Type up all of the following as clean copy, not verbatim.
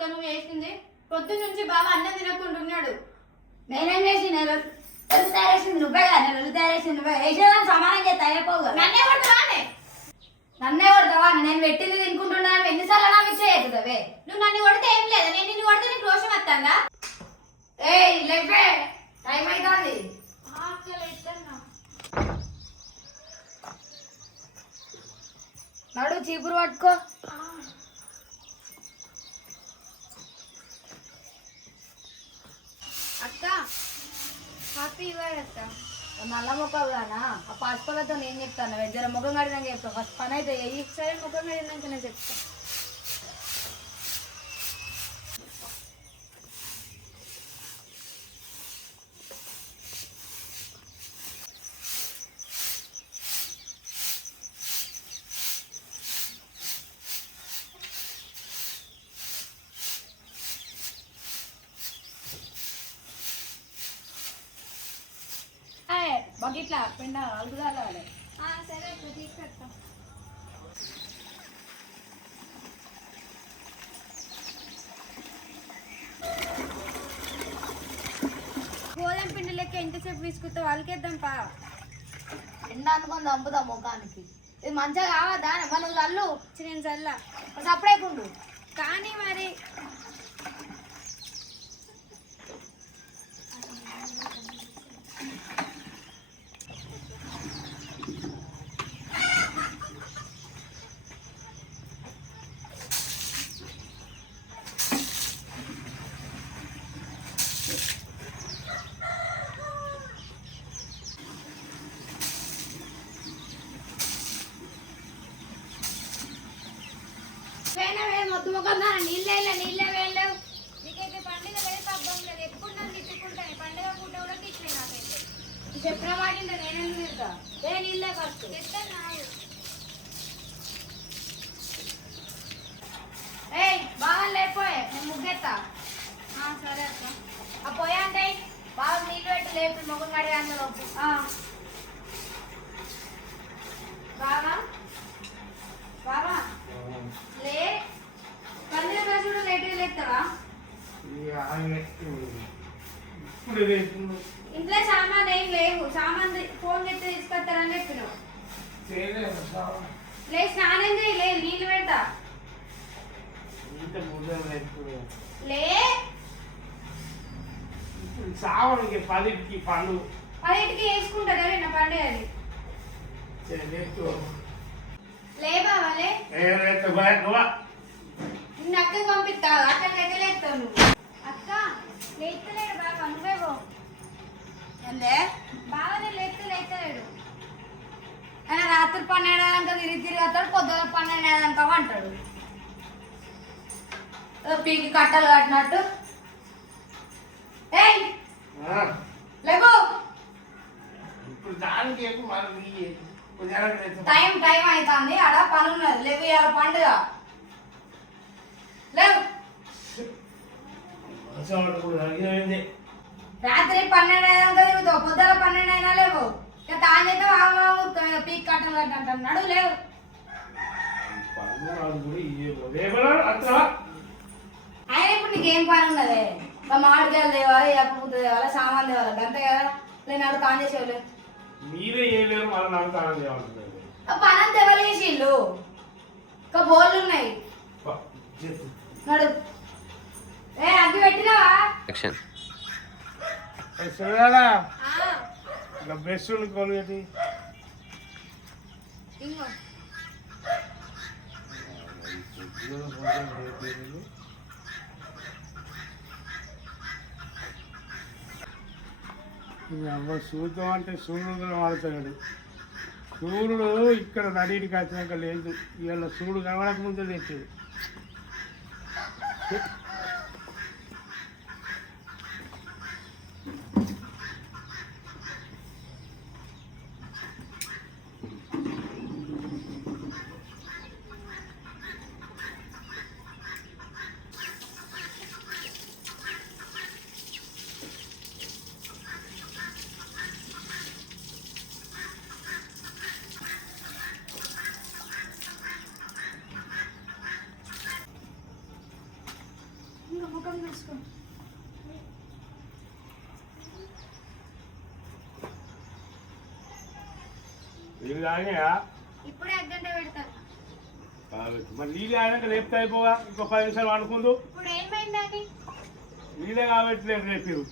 అక్క నువ్వు వేసింది? పొద్దున్న నుంచి బావ అన్నం తినకుంటున్నాడు. నేనేం చేసి నెలలు తయారేసింది నువ్వే కదా, నెలలు తయారేసింది నువ్వే. వేసేదాన్ని సమానం చేస్తా అయిపోవు కదా. నన్నే కొడతావానే? నన్నే కొడతావా? నేను పెట్టింది తినుకుంటున్నాను, ఎన్నిసార్లు నా మిస్ అవుతుందవే. నువ్వు నన్ను కొడితే ఏం లేదా, నేను నిన్ను కొడితే నీకు రోషం వస్తుందా? ఏయ్ లేపే, టైం అవుతుంది. నడు చీపురు పట్టుకో. అక్క హ్యాపీ ఇవ్వాలి అక్క. నల్ల మొక్కలు కానా ఆ పసుపలతో నేను చెప్తాను, జర ముఖం కడినాక చెప్తా. ఫస్ట్ పని అయితే వెయ్యి. సరే ముఖం కడిగినాక నేను చెప్తా. బకెట్లా పెండ అలుగుదాలి. సరే అక్క తీసుకొస్తా. గోధుమ పిండి లెక్క ఎంతసేపు తీసుకుంటావు? వాళ్ళకేద్దాం పా. ఎండ అనుకొని చంపుతాం ముఖానికి. ఇది మంచిగా కావద్దా మన చల్లు. నేను చల్లా సప్పుడేకుండు కానీ మరి. మొత్తం ముఖం నీళ్ళే వేయలేవు. నీకైతే పండుగ లేదు, పబ్బం లేదు, ఎప్పుడు నన్ను తిట్టుకుంటాను. పండుగ పూట కూడా తిట్టలే నాకైతే. చెప్పిన మాట నేనేం తింటా. ఏ నీళ్ళే ఫస్ట్ ఏయ్ బాగా లేకపోయే, నేను ముగ్గెత్తా. సరే అక్క. ఆ పోయా అంటే బాగా నీళ్ళు పెట్టి లేపి ముఖం కడిగి అందరూ బాగా బాగా లే. పందిరి రోజు కూడా లేట్గా లేస్తావా? ఇంట్లో సామాన్ ఏం లేవు. సామాన్ ఫోన్ చేస్తే తీసుకొస్తారని చెప్పినావు. లే స్నానం చేయి, లే నీళ్ళు పెడతా. లే సావనికి 10కి పండు 10కి వేసుకుంటారా నా పండుగ అది. లే బావా లే. నిన్న అక్కకి పంపిస్తావు, అక్క ఎగలేస్తావు నువ్వు. అక్క లేస్తలేడు బాబా, నువ్వే పో. ఏందే బాగా నేను లేస్తలేడు. ఆయన రాత్రి 12 దాకా తిరిగి వస్తాడు, పొద్దున 12 దాకా అంటాడు. పీకి కట్టలు కట్టినట్టు. ఏయ్ లేవు. ఇప్పుడు దానికి టైం అవుతుంది, ఆడ పని ఉన్నది. లేవు ఇవాళ పండుగ. లేవు రాత్రి 12 దాకా తిరుగుతావు, పొద్దున 12 అయినా లేవు. ఇక తానైతే పీక్ కట్టలు కట్టినట్టు లేవు. ఆయన ఇప్పుడు నీకేం పని ఉన్నది? మామిడికాయలు తేవాలి, అప్పు తేవాలి, సామాన్ తేవాలి, అంతే కదా. నేను అడుగు తాను చేసేవాళ్ళు మీరే చేయలేరు, మళ్ళీ నాకు తాను చేయమంటున్నారు. పని అంతా ఎవరు చేసిళ్ళు? ఇంకా బోర్లు ఉన్నాయి. నడు ఏ అగ్గి పెట్టినావా? బ్రష్ కొనుగోటి ఇంకో సూతం అంటే సూర్యుడు వాడుతాడు. సూర్యుడు ఇక్కడ నడికి వచ్చినాక లేదు, ఇవాళ సూర్యుడు కనబడక ముందే తెచ్చేది. ముఖం చూసుకో. నీళ్ళు తాగినాయా? ఇప్పుడే అగ్గంట పెడతాను. మరి నీళ్ళు తాగినాక లేపితే అయిపోగా ఇంకో 10 నిమిషాలు అనుకుందు. ఇప్పుడు ఏమైందని నీళ్ళే కాబట్టి రేపు మీకు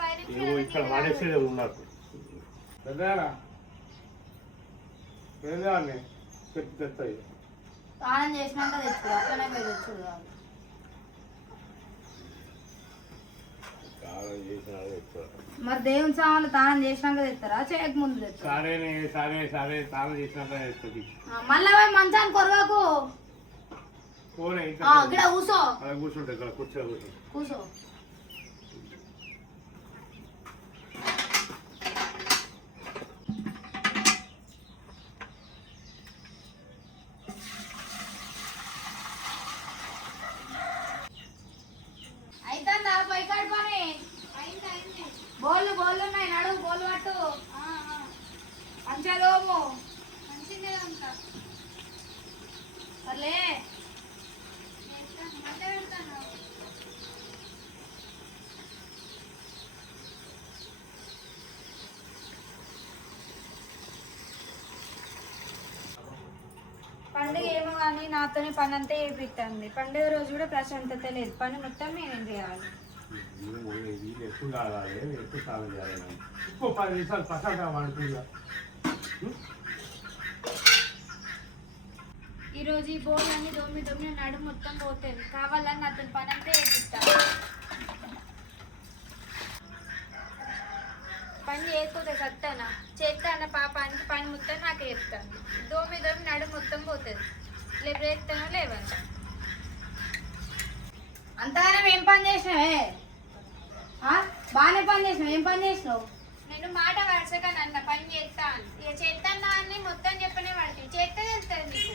10 ఏమో ఇక్కడ నిమిషాలు వాడేసేదే ఉన్నారు. పెద్దనా పెద్దవాడిని చెప్పి తెస్తాయి. స్నానం చేసినాక తెచ్చు, అట్లనే మీరు తెచ్చుడు కాదు. స్నానం చేసినా తెస్తారు. మరి దేవుని సామాన్లు స్నానం చేసినాక తెస్తారా చేయక ముందు తెస్తారా? సరేనే సరే సరే స్నానం చేసినాక తెస్తుంది. మళ్ళా పోయి మంచాన్ని కొరగాకు. పోనే ఇక్కడ కూసో, అలా కూర్చుంటే ఇక్కడ కూర్చో కూర్చుంటే కూసో. అయితుందా పైకాడు పని? అయింది. బోళ్ళు ఉన్నాయి, నడువు బోళ్ళు పట్టు. పంచలోము మంచిగా ఉంటా. సర్లే. మంట పెడతాను. పండుగ ఏమో కానీ నాతోనే పని అంతా చేపిస్తుంది. పండుగ రోజు కూడా ప్రశాంతత లేదు, పని మొత్తం నేనేం చేయాలి. వీళ్ళు ఎక్కువ కావాలి, ఎక్కువ స్నానం చేయాలి. ఇంకో 10 నిమిషాలు ప్రశాంతంగా వండుతుందా? ఈరోజు ఈ బోర్లు అన్ని దొమ్మి నడు మొత్తం పోతుంది. కావాలని అతని పని అంతా చేపిస్తా. పని చేయకపోతే సత్తానా చేస్తాన పాపానికి పని మొత్తం నాకే చెప్తాను. దోమి నడు మొత్తం పోతుంది. లేపుతానో లేవంట. అంతగానం ఏం పని చేసినావే? బాగానే పని చేసినావు. ఏం పని చేసినావు? నేను మాట వరుసగా నన్న పని చేస్తాను. ఇక చేస్తానా అని మొత్తం చెప్పనే పడుతుంది. చేస్తే వెళ్తుంది నీకు.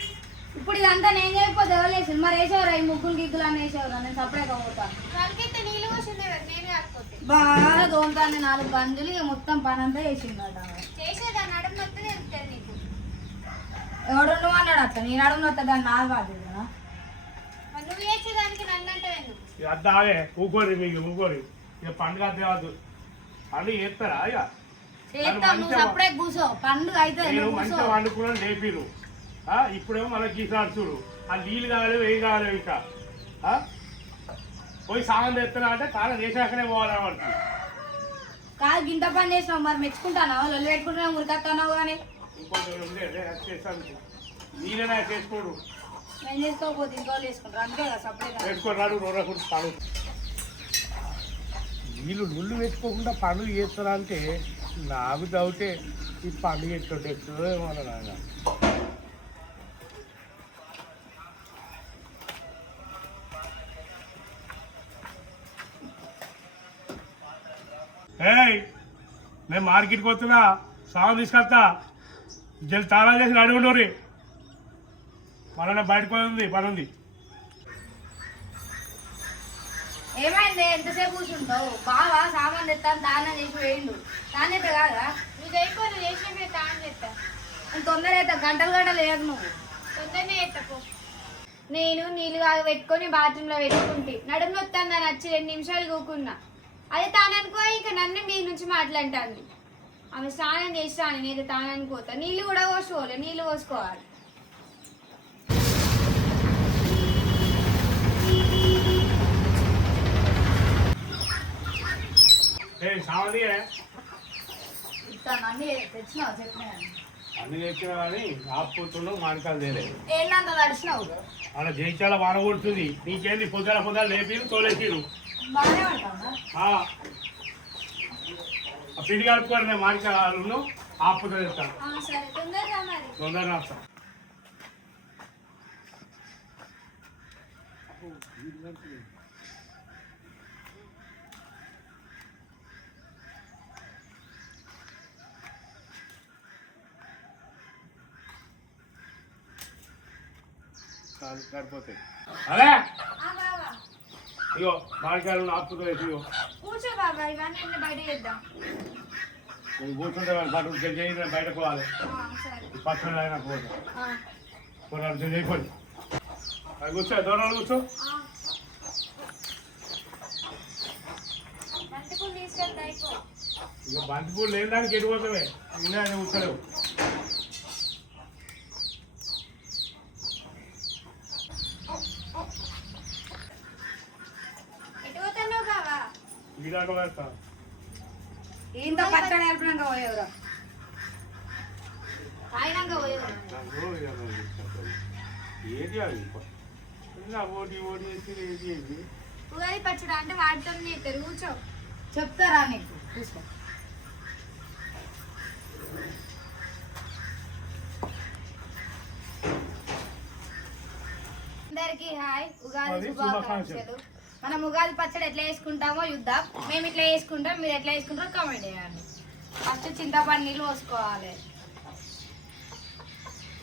ఇప్పుడు ఇదంతా నేను చేయకపోతే ఎవరు వేసింది? మరి వేసేవారా ఈ ముగ్గులు గిగ్గులు అని వేసేవారా? నేను సపరేట్గా పోతాను. వాళ్ళకైతే నీళ్ళు పోసిందే నేను కాకపోతే. బాగా దోమతాన్ని 4 గంజులు ఇక మొత్తం పని అంతా వేసిందట. చేసేదా నడుము మొత్తం వెళ్తుంది నీకు. ఎవడు నువ్వు అన్నాడు అట్లా? నేను అడుగు వస్తా, దాన్ని నాది బాధ్యత కదా. మరి నువ్వు చేసేదానికి నన్ను అంటే అద్దాలే ఊకోరి మీకు ఊకోరి. ఇక పండుగ తేవద్దు. పండుగ చేస్తారా? ఇక చేస్తావు, నువ్వు సపరేట్ కూర్చో. పండుగ అయితే నేను మంచిగా వండుకున్నాను లేపిరు. ఇప్పుడేమో మన గీసాడు చూడు. ఆ నీళ్ళు కాలేవు ఏం కాలేవు. ఇంకా పోయి సాగం తెస్తున్నా అంటే కాలం చేసాకనే పోవాలి వాడికి. కాదు గింత పని చేసినావు, మరి మెచ్చుకుంటానా? లొల్లి పెట్టుకుంటున్నావు, మురికత్తన్నావు కానీ ఇంకోటి ఉండే చేస్తాను. నీళ్ళైనా చేసుకోడు. నేను చేసుకోకపోతే ఇంకోళ్ళు చేసుకుంటారు అంతే కదా. సపరేట్ పెట్టుకోరాడు నూనె కూడా పనులు. వీళ్ళు ముళ్ళు పెట్టుకోకుండా పనులు చేస్తారా అంటే నాకు డౌటే. ఈ పండుగ ఎట్లా ఏమో నాన్న. నేను మార్కెట్కి వస్తున్నా, సాగు తీసుకొస్తా. జల్ తాళా చేసి రెడీ ఉండరు. మళ్ళీ బయటకు ఉంది పని ఉంది. ఏమైంది? ఎంతసేపు కూర్చుంటావు? బాగా సామాన్ తెస్తాను దానం చేసి వేయండు. నాణ్యత కాదా? నువ్వు అయిపోయి నువ్వు చేసిన మీద తాను చేస్తా. నేను తొందర అవుతా, గంటలు లేదు నువ్వు. తొందరనే చేస్తాపు. నేను నీళ్ళు కాగా పెట్టుకొని బాత్రూంలో పెట్టుకుంటే నడుము నొత్తాను దాన్ని వచ్చి 2 నిమిషాలు కూకున్నా. అదే తాను అనుకో ఇక నన్ను మీ నుంచి మాట్లాడుతుంది. ఆమె స్నానం చేస్తాను, నేను తాను అనుకోతా. నీళ్ళు కూడా పోసుకోవాలి, నీళ్ళు పోసుకోవాలి. ఇస్తాను అన్ని తెచ్చినావు చెప్పినా అన్ని తెచ్చినా కానీ ఆపుతున్నావు మామిడికాయలు తేలే. ఏంటంత నడిచినావు? అలా జయించాల వాన కొడుతుంది. నీకేంది పొద్దుల లేపిరు తోలేసిరు. బాగానే పడతాను. పిండి కలుపుకోరు. నేను మామిడికాయలు ఆపుతో తెస్తాను. సరే తొందరగా మరి. తొందరగా వస్తాను. సరిపోతాయి. అదే బాబా ఇగో మామిడికాయలు ఆపుతో వేసి కూర్చో బాబా, ఇవన్నీ బయట చేద్దాం. కూర్చుంటే పట్టు చేయి బయటకు పోవాలి. సరే పచ్చడి అయినా పోతాడు చేయకూడదు. అది కూర్చో దూరాలు కూర్చో. ఇక బంతిపూలు లేని దానికి ఎడిపోతామే ఇంకా అది ఉత్తలేవు. ఎటు పోతున్నావు బావా? ఇలాంటి వాడతా ఇంత పచ్చడి అయిపోయినాక పోయేవరా ఆయనంగా పోయేది. ఏది అది ఇంకా ఓటి ఓటి వేసి ఏది ఏది ఉగాది పచ్చడి అంటే వాటితో చేస్తారు. కూర్చో. చెప్తారా నీకు చూసుకో. అందరికి హాయ్, ఉగాది అది శుభాకాంక్షలు. మనం ఉగాది పచ్చడి ఎట్లా వేసుకుంటామో యుద్ధం. మేము ఇట్లా వేసుకుంటాం, మీరు ఎట్లా వేసుకుంటారో కామెంట్ చేయండి. ఫస్ట్ చింతపండు నీళ్ళు పోసుకోవాలి,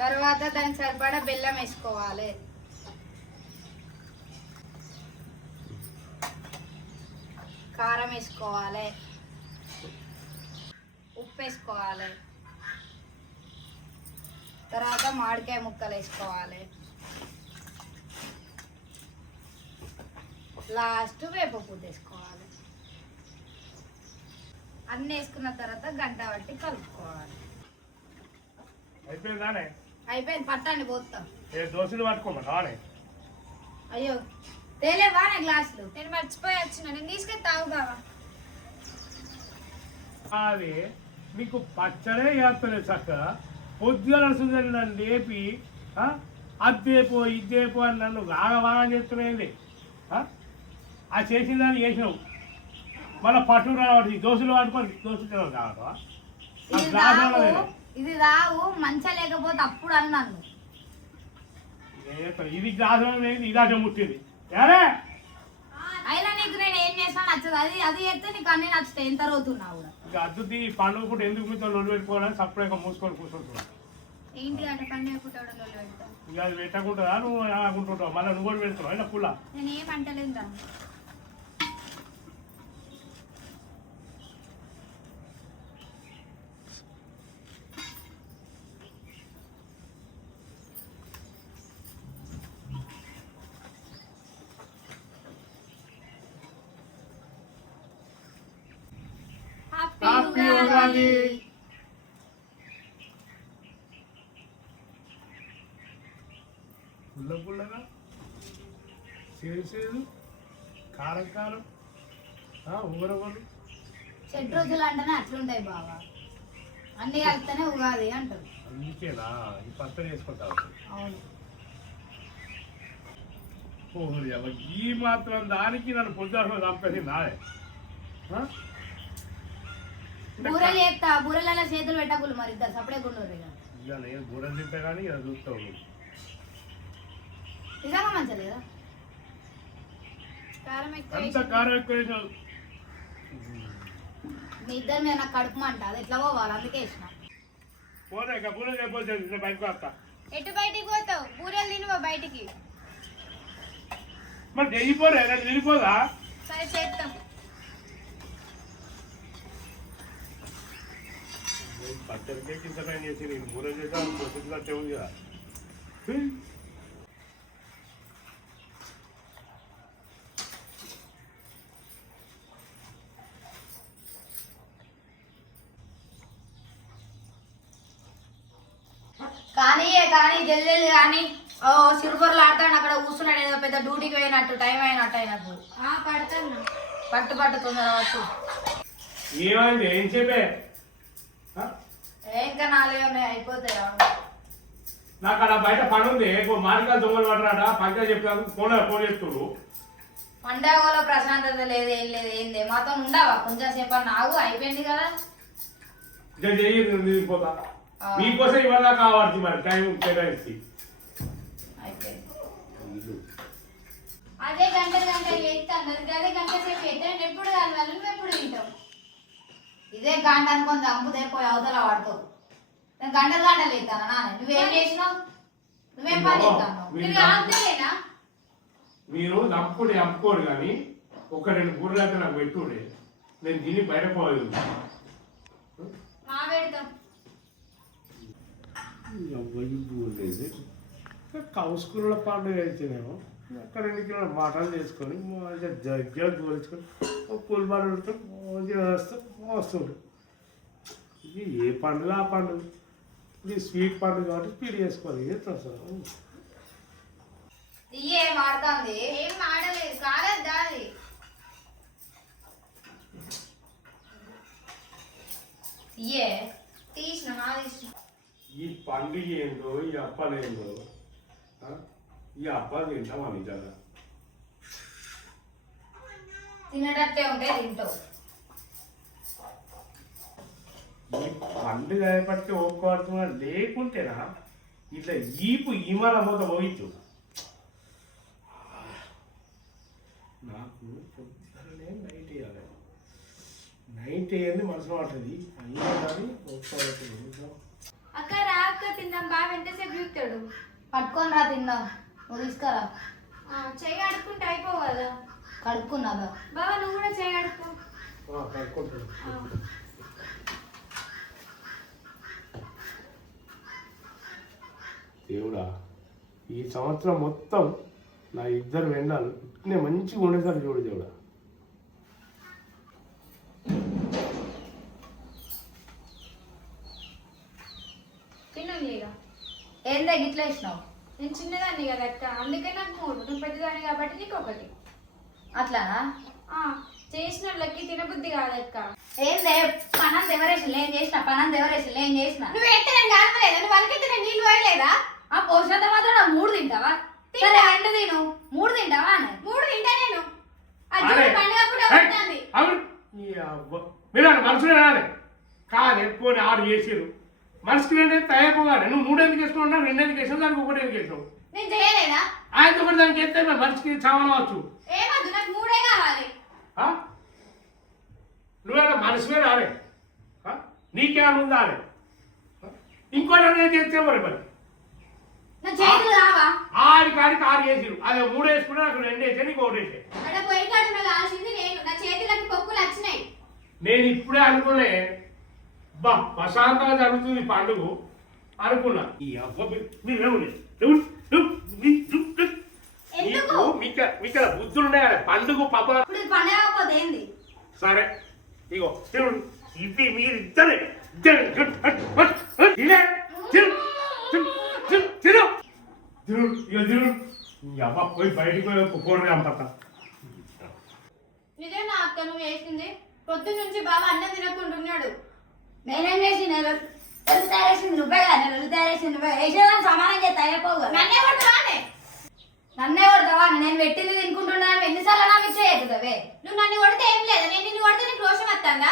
తర్వాత దానికి సరిపడా బెల్లం వేసుకోవాలి, కారం వేసుకోవాలి, ఉప్పు వేసుకోవాలి, తర్వాత మామిడికాయ ముక్కలు వేసుకోవాలి, లాస్ట్ వేప పూత వేసుకోవాలి. అన్నీ వేసుకున్న తర్వాత గంట పట్టి కలుపుకోవాలి. అయిపోయిందానే? అయిపోయింది, పట్టండి పోతాం. ఏ దోశలు పట్టుకోమని రానే. అయ్యో తేలేవా నా గ్లాసులు? నేను మర్చిపోయి వచ్చిన, నేను తీసుకెళ్తావు బావా. అది మీకు పచ్చడే చేస్తలేదు చక్కగా. పొద్దుగా నడుస్తుంది నన్ను లేపి అద్దేపో ఇద్దేపో అని నన్ను బాగా చేస్తున్నాయింది. ఆ చేసిన దాన్ని చేసినావు, మళ్ళీ పట్టు రావడం దోశలు పట్టుకొని దోశలు తినవు కావటం. ఇది రావు మంచిగా లేకపోతే అప్పుడు అన్నాను. ఇది గ్లాసు ఇదాచం ముట్టింది. సరే అయినా నీకు నేను ఏం చేసినా నచ్చదు. అది అది చేస్తే నీకు అన్ని నచ్చుతాయి. ఎంత రోజున్నా కూడా ఇక అద్దుది పండుగ పూట ఎందుకు మీతో లొల్లు పెట్టుకోవాలని సపరేట్గా మూసుకొని కూర్చుంటున్నావు. ఏంటి అంటే పండుగ పుట్టడం పెడతాం. ఇక అది పెట్టకుంటుందా? నువ్వు అనుకుంటుంటావు, మళ్ళీ నువ్వు కూడా పెడుతున్నావు అయినా పుల్ల. నేను ఏం అంటలేదు దాన్ని. హ్యాపీ ఉగాది. పుల్ల పుల్లగా చేసేది కారం కారం ఊరవరు. చెట్టు రోజులు అంటేనే అట్లుంటాయి బావా. అన్ని కలిస్తేనే ఉగాది అంటారు. అందుకేనా ఈ పచ్చడి వేసుకుంటావు? అవును. ఓహరి అవ్వ, ఈ మాత్రం దానికి నన్ను పొద్దున చంపేసి నాడే. బూరెలు చేస్తా, బూరెలలో చేతులు పెట్టకులు మరి ఇద్దరు సపడే గుండూరు. ఇక నేను బూరెలు తింటా కానీ ఇక చూస్తావు నువ్వు. నిజంగా మంచిగా లేదా? కారం ఎక్కువ అంత కారం ఎక్కువ వేసావు. మీ ఇద్దరు మీద నాకు కడుపు మంట, అది ఎట్లా పోవాలి అందుకే వేసిన. పోతే ఇక బూరెలు అయిపోతే నేను బయటకు వస్తా. ఎటు బయటికి పోతావు? బూరెలు తినువా బయటికి. మరి చెయ్యిపోలే నేను తిరిగిపోదా? సరే చేద్దాం. పచ్చడికే కింద పైన చేసి నేను బూరెలు చేసా పొద్దుగా చెవులు కదా. కానీ జల్దీ కానీ సిరుబర్లు ఆడతాడు అక్కడ కూర్చున్నాడు. ఏదో పెద్ద డ్యూటీకి పోయినట్టు టైం అయినట్టు అయినట్టు. పడతాను. పట్టు తొందర పట్టు. ఏమైంది? ఏం చెప్పే? ఇంకా 4 ఉన్నాయి అయిపోతాయి. నాకు అక్కడ బయట పని ఉంది. మార్గాలు దొంగలు పడరాడా పంచాయతీ చెప్తాను. ఫోన్ చేస్తుడు. పండగలో ప్రశాంతత లేదు, ఏం లేదు. ఏంది మాతో ఉండవా కొంచెం సేపు? నాగు అయిపోయింది కదా. ఇక చెయ్యి తిరిగిపోతా. మీకోసం ఇవాళ కావాలి మరి టైం కేటాయించి. అదే గంటలు చేస్తాను. అదే గంట సేపు చేస్తాను. ఎప్పుడు కలవాలి, నువ్వు ఎప్పుడు తింటావు? ఇదే గంట అనుకొని చంపుతే పోయి అవతల వాడుతావు. నేను గంటలు వేస్తాను నాన్న. నువ్వేం చేసినావు? నువ్వేం పని చేస్తాను? మీరు చంపుకోడు కానీ ఒక 2 బూరెలు అయితే నాకు పెట్టుండే. నేను తిని బయట పోలేదు. మా పెడతాం. కౌసుకుల పండుగ అయితేనేమో అక్కడ 2 కిలోల మటన్ చేసుకొని దగ్గర పోల్చుకొని ఒక కూలి బాగా పెడతాం. మంచిగా వస్తుంటాం. ఇది ఏ పండుగ ఆ పండుగ, ఇది స్వీట్ పండుగ కాబట్టి స్వీట్ చేసుకోవాలి ఎట్లా సార్? ఇయ్యే మాడుతుంది. ఏం మాడలేదు, కాలేదు అది. ఇయ్యే తీసిన తీసిన. ఈ పండుగ ఏందో ఈ అప్పాలు ఏందో, ఈ అప్పాలు తింటామా నిజంగా? తినేటట్టే ఉంటే తింటావు. ఈ పండుగ పట్టి ఒప్పుకోవడం లేకుంటేనా ఇట్లా ఈపు ఈమాల మూత పోయిచ్చు. నాకు పొద్దునే నైట్ వేయాలి, నైట్ వేయండి మనసులో పడుతుంది అయినా కానీ ఒప్పుకోవట్లేదు. అక్క రా అక్క తిందాం, బాగా ఎంతసేపు చూస్తాడు. పట్టుకొని రా తిందాం. నువ్వు తీసుకురా. చెయ్యి అడుక్కుంటే అయిపోవు కదా. కడుక్కున్నాదా? బాబా నువ్వు కూడా చెయ్యి అడుక్కో. కనుక్కుంటాను. దేవుడా, ఈ సంవత్సరం మొత్తం నా ఇద్దరు వెండాలు ఇట్నే మంచిగా ఉండేసరికి చూడు దేవుడా. తిన్నాం లేదా? ఏందే గిట్ల వేసినావు? నేను చిన్నదాన్ని కదా అక్క, అందుకే నాకు 3. నువ్వు పెద్దదాన్ని కాబట్టి నీకు 1. అట్లానా? చేసిన వాళ్ళకి తినబుద్ధి కాదక్క. ఏందే పనంత ఎవరేసిన ఏం చేసిన? పనంత ఎవరేసిన ఏం చేసిన? నువ్వు ఎత్తే నేను కాలవలేదా? నువ్వు వాళ్ళకి నేను నీళ్ళు పోయలేదా? ఆ పోషణత మాత్రం నాకు 3 తింటావా? సరే 2 తిను. 3 తింటావా? 3 తింటా నేను. అరే, పండుగ కూడా ఉంటుంది. మీరు మనసులో రాలే కాదు ఎక్కువ ఆర్డర్ చేసారు మనసుకి నేను తయారుకోవాలి. నువ్వు 3 ఎందుకు వేసుకున్నావు, 2 ఎందుకు వేసావు, దానికి 1 ఎందుకు వేసావు? నేను చేయలేదా? ఆయనతో కూడా దానికి వేస్తే మనిషికి చావనవచ్చు. ఏమద్దు, నాకు 3 కావాలి. నువ్వేనా మనసుమే రాలే, నీకేమైనా ఉందా అని ఇంకోటి చేస్తే మరి మరి నా చేతులు రావా? ఆడికాడికి 6 వేసారు. అదే 3 వేసుకున్నా నాకు 2 వేసా, నీకు 1 వేసా. అక్కడ పోయి కాడు కావాల్సింది నేను. నా చేతులకి పొక్కులు వచ్చినాయి. నేను ఇప్పుడే అనుకోలే బా ప్రశాంతంగా జరుగుతుంది పండుగ అనుకున్నా. ఈ అవ్వ మీకు బుద్ధులు ఉన్నాయి పండుగ పాప. ఇప్పుడు ఇది పండుగ కాకపోతే ఏంది? సరే ఇగో తిరుడు ఇవి మీరు ఇద్దరే అవ్వ పోయి బయటికి పోయి కూరగా అంపత. ఇదే నా అక్క నువ్వు వేసింది. పొద్దున్న నుంచి బాబా అన్నం తినకుంటున్నాడు. నేనేం చేసి నెలలు తయారేసింది నువ్వే కదా, నెలలు తయారేసింది నువ్వే. వేసేదాన్ని సమానం చేస్తే అయిపోవు కదా. నన్నే కొడతావానే? నన్నే కొడతావా? నేను పెట్టింది తినుకుంటున్నాను. ఎన్నిసార్లు నా మిస్ అవుతుందవే? నువ్వు నన్ను కొడితే ఏం లేదా? నేను నిన్ను కొడితే నీకు రోషం వస్తుందా?